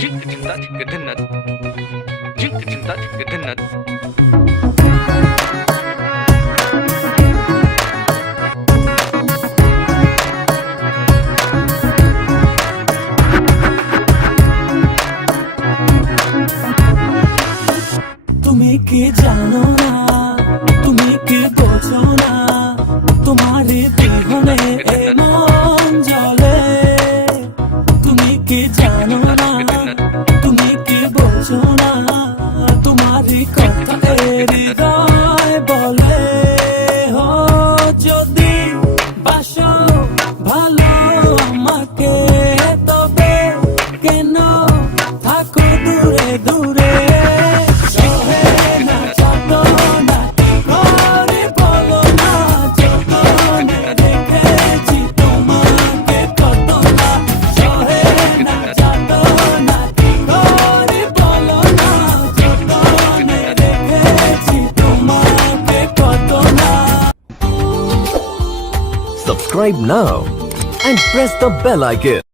তুমি কি জানো না, তুমি কি বোঝো না, তোমার বিহনে মন জ্বলে। তুমি কি জানো না, তুমি কি বোঝো না, তোমার কথা হৃদয় বলে। ও যদি বাসো ভালো আমাকে, তবে কেন থাকো দূরে দূরে। Subscribe now and press the bell icon.